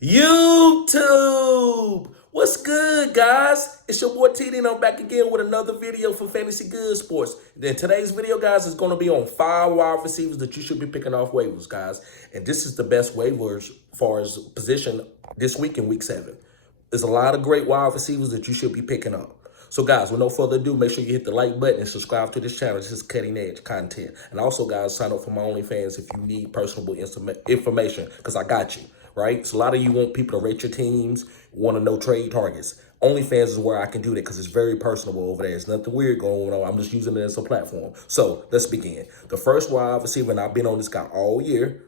YouTube! What's good, guys? It's your boy TD, and I'm back again with another video for Fantasy Good Sports. Then today's video, guys, is going to be on 5 wide receivers that you should be picking off waivers, guys. And this is the best waivers as far as position this week in Week 7. There's a lot of great wide receivers that you should be picking up. So, guys, with no further ado, make sure you hit the like button and subscribe to this channel. This is cutting-edge content. And also, guys, sign up for my OnlyFans if you need personal information, because I got you. Right? So a lot of you want people to rate your teams, want to know trade targets. OnlyFans is where I can do that because it's very personable over there. There's nothing weird going on. I'm just using it as a platform. So let's begin. The first wide receiver, and I've been on this guy all year,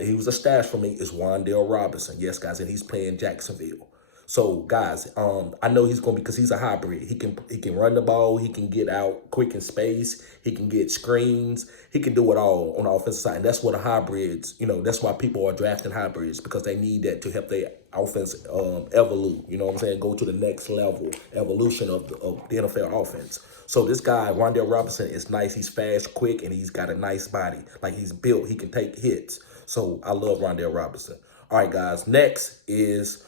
he was a stash for me, is Wandell Robinson. Yes, guys, and he's playing Jacksonville. So, guys, I know he's going to be, because he's a hybrid. He can run the ball. He can get out quick in space. He can get screens. He can do it all on the offensive side. And that's what the hybrids, that's why people are drafting hybrids, because they need that to help their offense evolve. You know what I'm saying? Go to the next level, evolution of the NFL offense. So this guy, Wandell Robinson, is nice. He's fast, quick, and he's got a nice body. Like, he's built. He can take hits. So I love Wandell Robinson. All right, guys. Next is...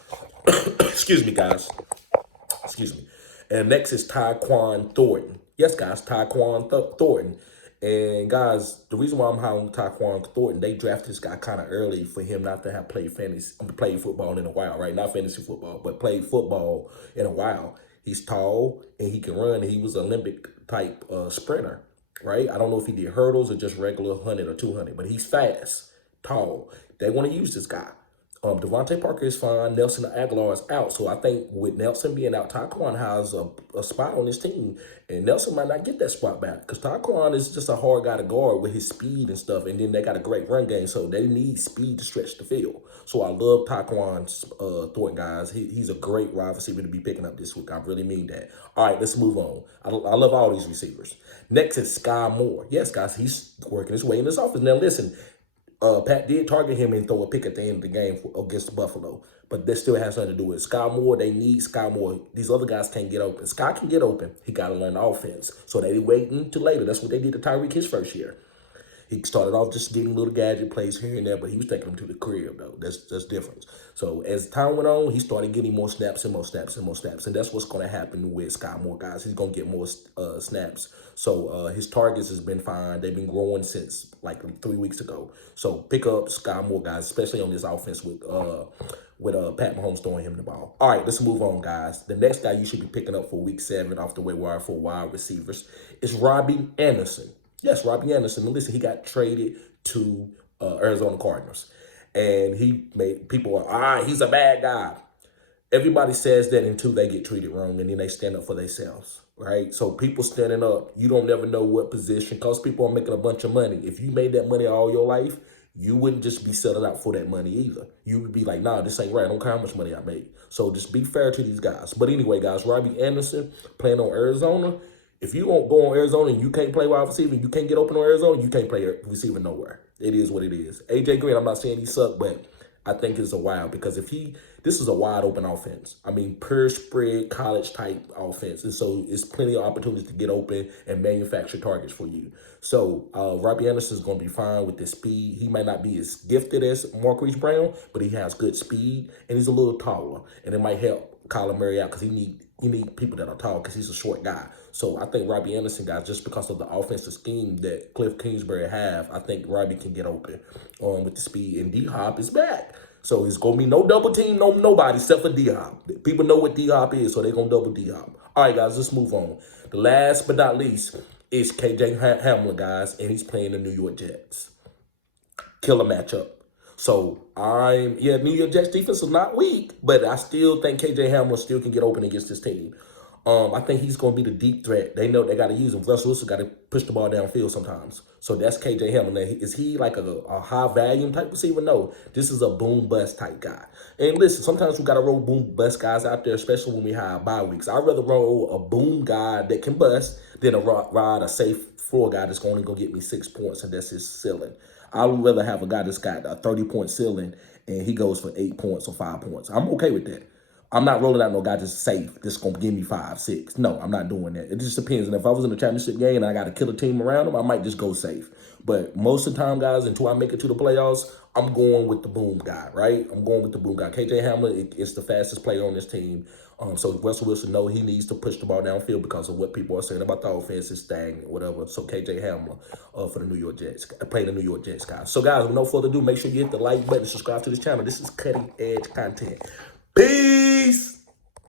excuse me, guys. Excuse me. And next is Taekwon Thornton. Yes, guys, Taekwon Thornton. And, guys, the reason why I'm high on Taekwon Thornton, they drafted this guy kind of early for him not to have played football in a while, right? Not fantasy football, but played football in a while. He's tall, and he can run. He was an Olympic-type sprinter, right? I don't know if he did hurdles or just regular 100 or 200, but he's fast, tall. They want to use this guy. Devontae Parker is fine. Nelson Aguilar is out. So I think with Nelson being out, Taekwon has a spot on his team. And Nelson might not get that spot back because Taekwon is just a hard guy to guard with his speed and stuff. And then they got a great run game. So they need speed to stretch the field. So I love Taekwon's Thornton, guys. He's a great wide receiver to be picking up this week. I really mean that. All right, let's move on. I love all these receivers. Next is Sky Moore. Yes, guys, he's working his way in this offense. Now, listen. Pat did target him and throw a pick at the end of the game against Buffalo. But that still has nothing to do with it. Sky Moore. They need Sky Moore. These other guys can't get open. Sky can get open. He got to learn the offense. So they waiting till later. That's what they did to Tyreek his first year. He started off just getting little gadget plays here and there, but he was taking them to the crib, though. That's different. So as time went on, he started getting more snaps and more snaps and more snaps. And that's what's going to happen with Sky Moore, guys. He's going to get more snaps. So his targets has been fine. They've been growing since like 3 weeks ago. So pick up Sky Moore, guys, especially on this offense with Pat Mahomes throwing him the ball. All right, let's move on, guys. The next guy you should be picking up for Week 7 off the waiver wire for wide receivers is Robbie Anderson. Yes, Robbie Anderson. And listen, he got traded to Arizona Cardinals. And he made people, he's a bad guy. Everybody says that until they get treated wrong, and then they stand up for themselves, right? So people standing up, you don't never know what position, because people are making a bunch of money. If you made that money all your life, you wouldn't just be settled out for that money either. You would be like, nah, this ain't right. I don't care how much money I made. So just be fair to these guys. But anyway, guys, Robbie Anderson playing on Arizona. If you don't go on Arizona and you can't play wide receiver, you can't get open on Arizona, you can't play receiver nowhere. It is what it is. AJ Green, I'm not saying he sucked, but I think it's a wild, because this is a wide open offense. I mean, pure spread, college type offense. And so it's plenty of opportunities to get open and manufacture targets for you. So Robbie Anderson is going to be fine with the speed. He might not be as gifted as Marquise Brown, but he has good speed and he's a little taller. And it might help Kyler Murray out because he need people that are tall because he's a short guy. So I think Robbie Anderson, guys, just because of the offensive scheme that Cliff Kingsbury have, I think Robbie can get open with the speed. And D-Hop is back. So it's going to be no double team, nobody except for D-Hop. People know what D-Hop is, so they're going to double D-Hop. All right, guys, let's move on. The last but not least is KJ Hamlin, guys, and he's playing the New York Jets. Killer matchup. So, New York Jets defense is not weak, but I still think KJ Hamlin still can get open against this team. I think he's going to be the deep threat. They know they got to use him. Russell Wilson got to push the ball downfield sometimes. So that's KJ Hamlin. Now, is he like a high-volume type receiver? No. This is a boom-bust type guy. And listen, sometimes we got to roll boom-bust guys out there, especially when we have bye weeks. I'd rather roll a boom guy that can bust than ride a safe floor guy that's only going to get me 6 points, and that's his ceiling. I would rather have a guy that's got a 30-point ceiling, and he goes for 8 points or 5 points. I'm okay with that. I'm not rolling out no guy just safe. That's going to give me 5, 6. No, I'm not doing that. It just depends. And if I was in a championship game and I got to kill a team around him, I might just go safe. But most of the time, guys, until I make it to the playoffs, I'm going with the boom guy, right? I'm going with the boom guy. KJ Hamlin is the fastest player on this team. So Russell Wilson know he needs to push the ball downfield because of what people are saying about the offense is stagnant, whatever. So KJ Hamlin for the New York Jets, playing the New York Jets, guys. So guys, with no further ado, make sure you hit the like button, subscribe to this channel. This is cutting edge content. Peace.